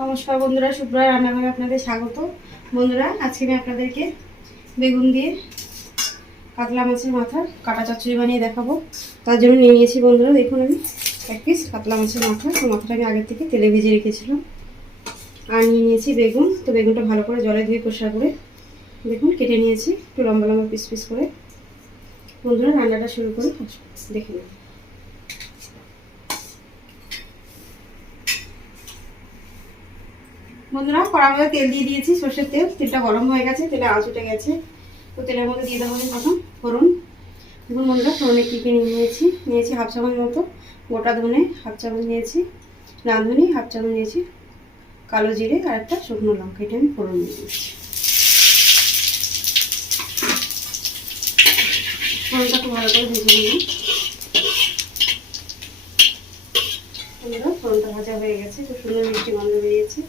নমস্কার বন্ধুরা, শুভ্রা রান্নাঘরে আপনাদের স্বাগত। বন্ধুরা, আজকে আমি আপনাদেরকে বেগুন দিয়ে কাতলা মাছের মাথা কাটা চচ্চড়ি বানিয়ে দেখাবো। তার জন্য নিয়ে নিয়েছি বন্ধুরা, দেখুন আমি 1 পিস কাতলা মাছের মাথা। তো মাথাটা আমি আগের থেকে তেলে ভেজে রেখেছিলাম। আর নিয়ে নিয়েছি বেগুন। তো বেগুনটা ভালো করে জলে ধুয়ে কষা করে দেখুন কেটে নিয়েছি একটু লম্বা লম্বা পিস পিস করে। বন্ধুরা, রান্নাটা শুরু করে দেখে নেব। বন্ধুরা, কড়ার মধ্যে তেল দিয়ে দিয়েছি, সর্ষের তেল। তেলটা গরম হয়ে গেছে, তেলে আঁচ উঠে গেছে। তো তেলের মধ্যে দিয়ে দেবো তখন ফোড়ন। দেখুন বন্ধুরা, ফোড়নে কী কী নিয়েছি 1/2 চামচ মতো গোটা ধনে, 1/2 চামচ নিয়েছি রাঁধুনি, 1/2 চামচ নিয়েছি কালো জিরে, আর একটা শুকনো লঙ্কা। এটা আমি ফোড়ন দিয়ে দিচ্ছি। ফোড়নটা খুব ভালো করে ভেজে নেব। বন্ধুরা, ফোড়নটা ভাজা হয়ে গেছে, খুব সুন্দর মিষ্টি গন্ধ বেরিয়েছে।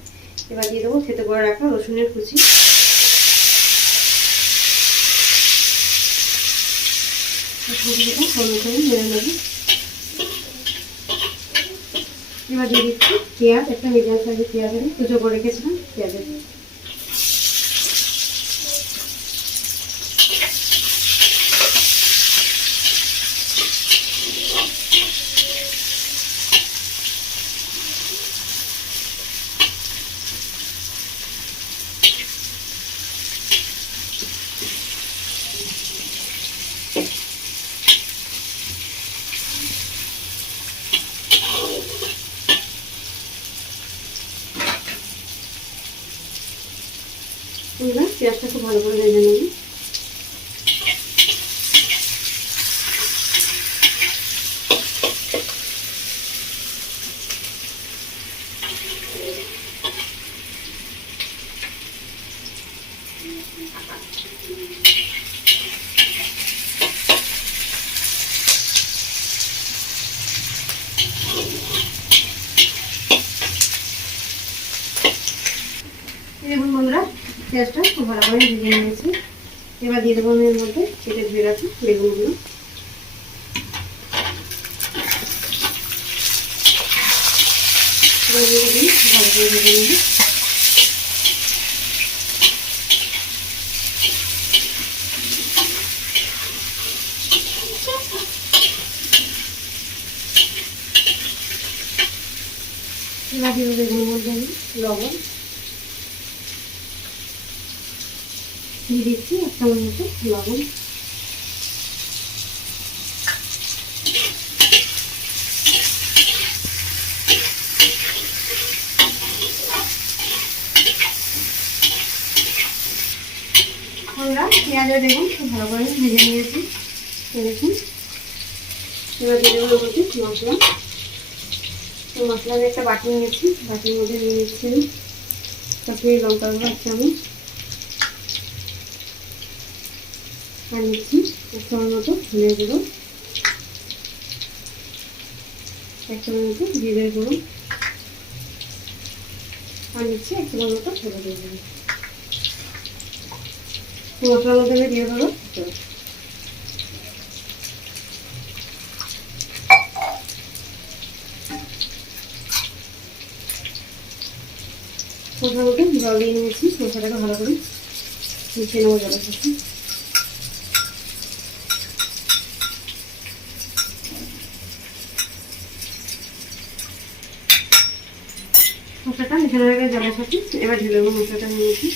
এবার দিয়ে দেবো খেতে করে রাখা রসুনের কুচি। এবার দিয়ে দিচ্ছি পেঁয়াজ, একটা মিডিয়াম সাইজের পেঁয়াজ আমি কুচো করে রেখেছিলাম। পেঁয়াজের পেঁয়াজটা খুব ভালো করে ভেজে নেব। দেখুন বন্ধুরা, পেঁয়াজটা খুব ভালো করে ভেজে নিয়েছি। এবার দিয়ে দেবো এর মধ্যে কেটে ধুয়ে রাখি বেগুনগুলো। ভালো করে ভেজে নেব। এবার দিয়ে দেবো বেগুনের মধ্যে আমি লবণ দিয়ে দিচ্ছি, 1 চামচ মতো লবণ। আমরা পেঁয়াজ আর বেগুন খুব ভালো করে ভেজে নিয়েছি। দেখুন, এবার দিয়ে দেবো মশলা। তো মশলা আমি একটা বাটি নিয়েছি, বাটির মধ্যে নিয়ে নিচ্ছি কাশ্মীরি লঙ্কা গুঁড়ো 1 চামচ, আর নিচ্ছি 1 চামচ মতো ধনে গুঁড়ো, 1 চামচ মতো জিরের গুঁড়ো, আর নিচ্ছি 1 চামচ মতো হলুদের গুঁড়ো। মশলার মধ্যে আমি দিয়ে দেবো মশলার মধ্যে জল দিয়ে নিয়েছি। মশলাটাকে ভালো করে মিশিয়ে নেবো জলের সাথে। মশলাটা মিশানো হয়ে গেছে জলের সাথে। এবার ঢেলে দেবো মশলাটা নিয়েছি।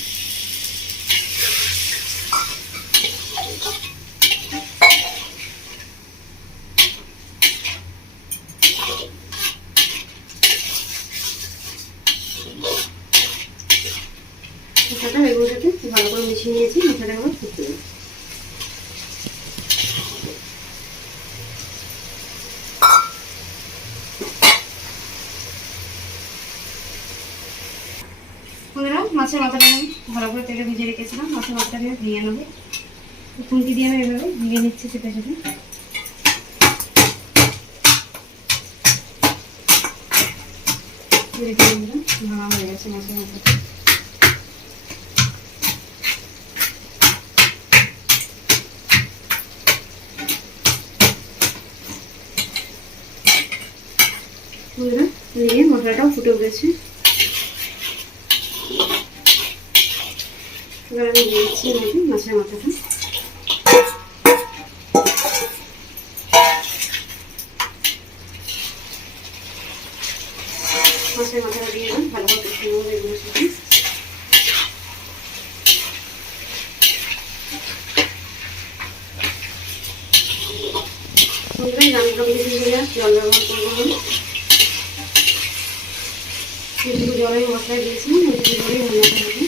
মশলাটা বেগুনের সাথে ভালো করে মিশিয়ে নিয়েছি। মশলাটা আমার ফুটতে দেবো। বন্ধুরা, মাছের মাথাটা আমি ভালো করে তেলে ভিজে রেখেছিলাম। মাছের মাথাটা আমি ভেঙে নেবো। খুন্তি দিয়ে আমি এভাবে ভেঙে নিচ্ছি চেপে চেপে। ভাঙা হয়ে গেছে মাছের মাথাটা। মশলাটাও ফুটে উঠেছে। এবার আমি দিয়ে দিচ্ছি নাকি মাছের মাথাটা। মাছের মাথাটা দিয়ে দিলাম, ভালো করে কষিয়ে নেবো বেগুনের সাথে। রান্নাটা বেশি জল ব্যবহার করবো না, যেটুকু জল আমি মশলায় দিয়েছি ওইটুকু জলেই রান্নাটা হবে।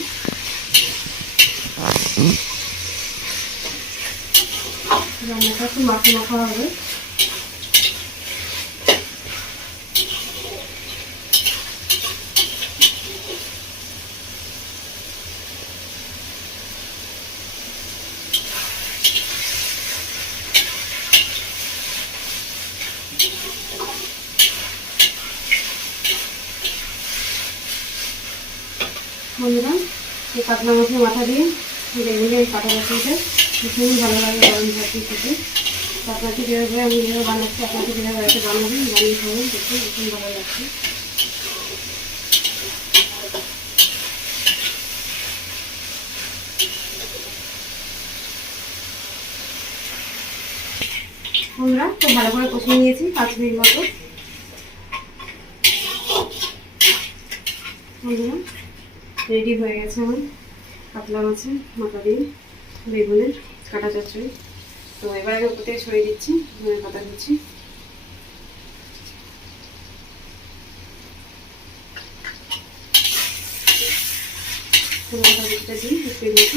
রান্নাটা একটু মাখা মাখা হবে। বন্ধুরা এই কাতলা মাছের মাথা দিয়ে বেগুনের কাটা বসিয়েছে, ভীষণ ভালো লাগে গরম ভাতের খেতে। তো আপনাকে যেভাবে আমি যেভাবে বানাচ্ছি আপনাকে যেভাবে বাড়িতে বানাবেন, বানিয়ে খাবেন, দেখতে ভীষণ ভালো লাগছে। বন্ধুরা খুব ভালো করে কষিয়ে নিয়েছি 5 মিনিট মতো। বন্ধুরা রেডি হয়ে গেছে আমার কাতলা মাছের মাথা দিয়ে বেগুনের কাটা চচ্চড়ি। তো এবার আমি উপর থেকে ছড়িয়ে দিচ্ছি ধনে পাতা দিচ্ছি। ধনে পাতা দিকটা দিই একটু মতো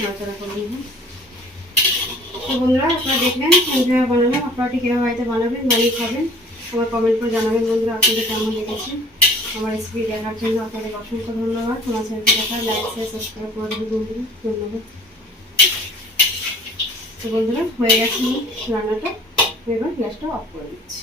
নাড়াচাড়া করে নেব। তো বন্ধুরা আপনারা দেখলেন এইভাবে বানালাম, আপনারা ঠিক এভাবে বাড়িতে বানাবেন, বানিয়ে খাবেন। আমার কমেন্ট করে জানাবেন বন্ধুরা আপনাদের কেমন লেগেছে। আমার রেসিপি দেখার জন্য আপনাদের অসংখ্য ধন্যবাদ। আমার চ্যানেলটি দেখার লাইক শেয়ার সাবস্ক্রাইব করে দেবেন বন্ধুরা, ধন্যবাদ। তো বন্ধুরা হয়ে গেছে রান্নাটা, এবার গ্যাসটা অফ করে দিচ্ছি।